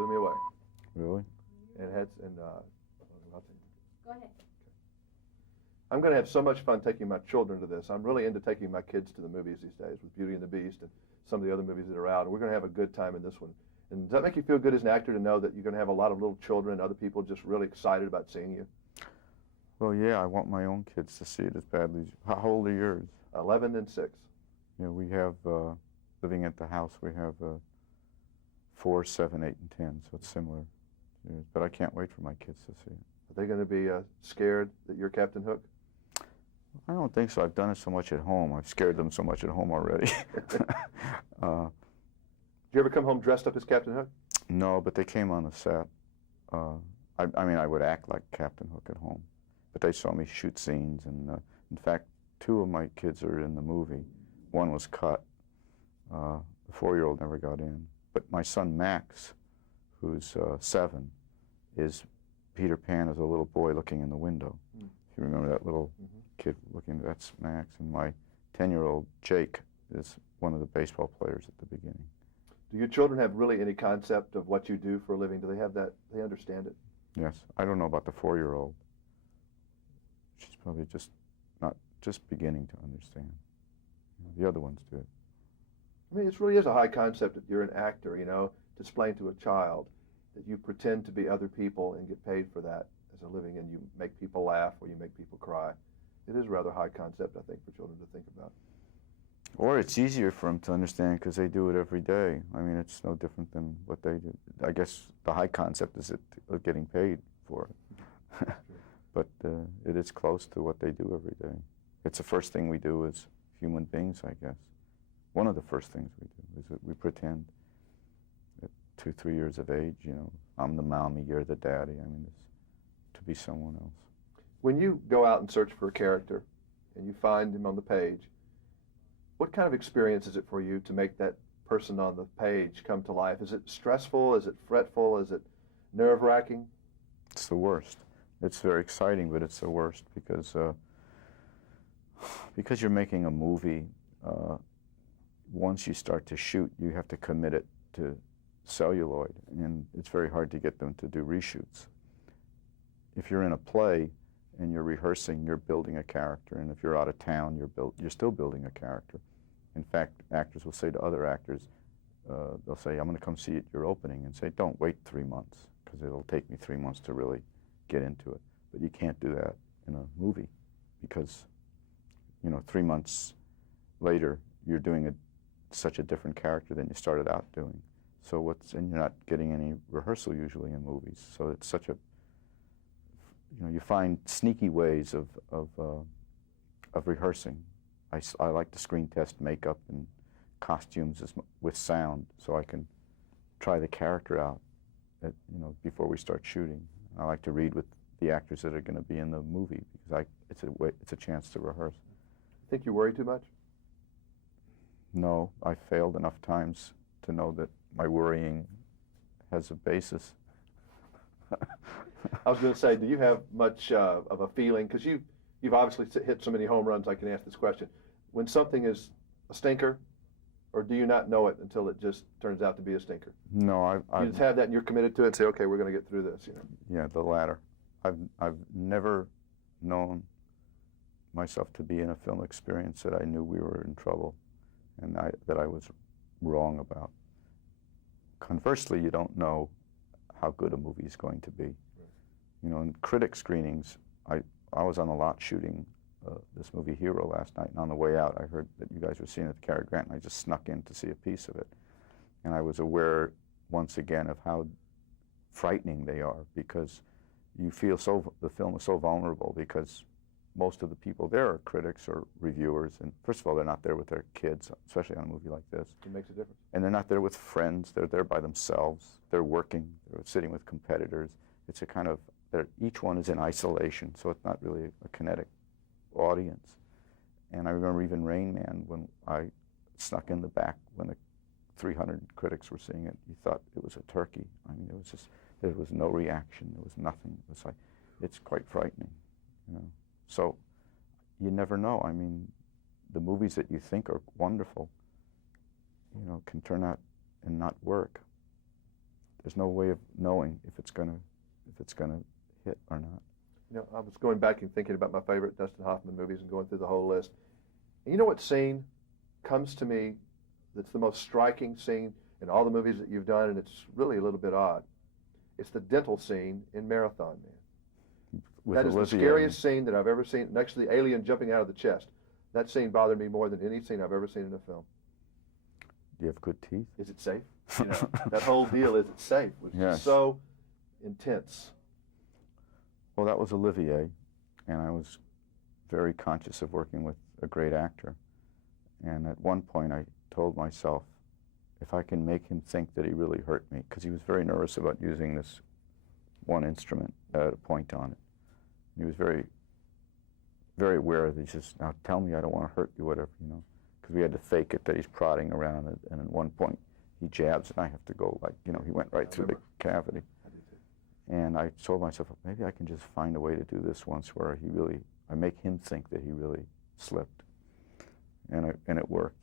blew me away. Really? And it had, and I'll take it. Go ahead. I'm going to have so much fun taking my children to this. I'm really into taking my kids to the movies these days with Beauty and the Beast and some of the other movies that are out. And we're going to have a good time in this one. And does that make you feel good as an actor to know that you're going to have a lot of little children and other people just really excited about seeing you? Well, yeah, I want my own kids to see it as badly. How old are yours? 11 and 6. Yeah, we have, living at the house, we have 4, 7, 8, and 10, so it's similar. Years. But I can't wait for my kids to see it. Are they going to be scared that you're Captain Hook? I don't think so. I've done it so much at home. I've scared them so much at home already. Did you ever come home dressed up as Captain Hook? No, but they came on the set. I mean, I would act like Captain Hook at home, but they saw me shoot scenes, and in fact, 2 of my kids are in the movie. 1 was cut. The 4-year-old never got in. But my son Max, who's 7, is Peter Pan as a little boy looking in the window. If you remember that little kid looking, that's Max. And my 10-year-old Jake is one of the baseball players at the beginning. Do your children have really any concept of what you do for a living? Do they have that? They understand it? Yes. I don't know about the 4-year-old. She's probably just beginning to understand. The other ones do. I mean, it really is a high concept that you're an actor, you know, to explain to a child that you pretend to be other people and get paid for that as a living, and you make people laugh or you make people cry. It is a rather high concept, I think, for children to think about. Or it's easier for them to understand because they do it every day. I mean, it's no different than what they do. I guess the high concept is of getting paid for it. But it is close to what they do every day. It's the first thing we do as human beings, I guess. One of the first things we do is that we pretend at 2, 3 years of age, you know, I'm the mommy, you're the daddy. I mean, it's to be someone else. When you go out and search for a character and you find him on the page, what kind of experience is it for you to make that person on the page come to life? Is it stressful? Is it fretful? Is it nerve-wracking? It's the worst. It's very exciting, but it's the worst because you're making a movie. Once you start to shoot, you have to commit it to celluloid, and it's very hard to get them to do reshoots. If you're in a play and you're rehearsing, you're building a character, and if you're out of town, you're still building a character. In fact, actors will say to other actors, they'll say, I'm going to come see it, your opening, and say, don't wait 3 months, because it'll take me 3 months to really get into it. But you can't do that in a movie, because, you know, 3 months later, you're doing such a different character than you started out doing. So and you're not getting any rehearsal usually in movies. So it's such a, you know, you find sneaky ways of rehearsing. I like to screen test makeup and costumes with sound, so I can try the character out, before we start shooting. I like to read with the actors that are going to be in the movie because it's a chance to rehearse. Think you worry too much? No, I failed enough times to know that my worrying has a basis. I was going to say, do you have much of a feeling, because you've obviously hit so many home runs, I can ask this question, when something is a stinker, or do you not know it until it just turns out to be a stinker? No, you just have that and you're committed to it and say, okay, we're going to get through this, you know? Yeah, the latter. I've never known myself to be in a film experience that I knew we were in trouble and that I was wrong about. Conversely, you don't know how good a movie is going to be. Right. You know, in critic screenings, I was on the lot shooting this movie Hero last night, and on the way out I heard that you guys were seeing it at Cary Grant, and I just snuck in to see a piece of it. And I was aware once again of how frightening they are, because you feel the film is so vulnerable, because most of the people there are critics or reviewers, and first of all, they're not there with their kids, especially on a movie like this. It makes a difference. And they're not there with friends, they're there by themselves, they're working, they're sitting with competitors. It's a kind of, each one is in isolation, so it's not really a kinetic audience. And I remember even Rain Man, when I snuck in the back when the 300 critics were seeing it, you thought it was a turkey. I mean, there was no reaction, there was nothing. It was like, it's quite frightening, you know. So you never know. I mean, the movies that you think are wonderful, you know, can turn out and not work. there's no way of knowing if it's gonna hit or not. You know, I was going back and thinking about my favorite Dustin Hoffman movies and going through the whole list. And you know what scene comes to me that's the most striking scene in all the movies that you've done, and it's really a little bit odd. It's the dental scene in Marathon Man. That is the scariest scene that I've ever seen, next to the alien jumping out of the chest. That scene bothered me more than any scene I've ever seen in a film. Do you have good teeth? Is it safe? You know, that whole deal, is it safe? Was Yes. so intense. Well, that was Olivier, and I was very conscious of working with a great actor. And at one point I told myself, if I can make him think that he really hurt me, because he was very nervous about using this one instrument at a point on it. He was very, very aware of it. He says, now tell me I don't want to hurt you, whatever, you know. Because we had to fake it that he's prodding around it, and at one point he jabs, and I have to go like, you know, he went right through the cavity. And I told myself, maybe I can just find a way to do this once where I make him think that he really slipped. And it worked.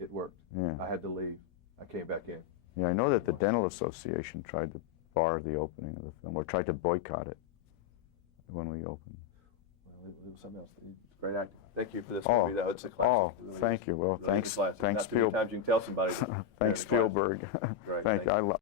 It worked. Yeah. I had to leave. I came back in. Yeah, I know that the Dental Association tried to bar the opening of the film, or tried to boycott it when we opened. Well, it was something else. It's great acting. Thank you for this Oh, movie. That was a classic. Oh, Really thank you. Well, really thanks, classic. thanks, Not too many times you can tell somebody. thanks, Spielberg. Right, Thank you.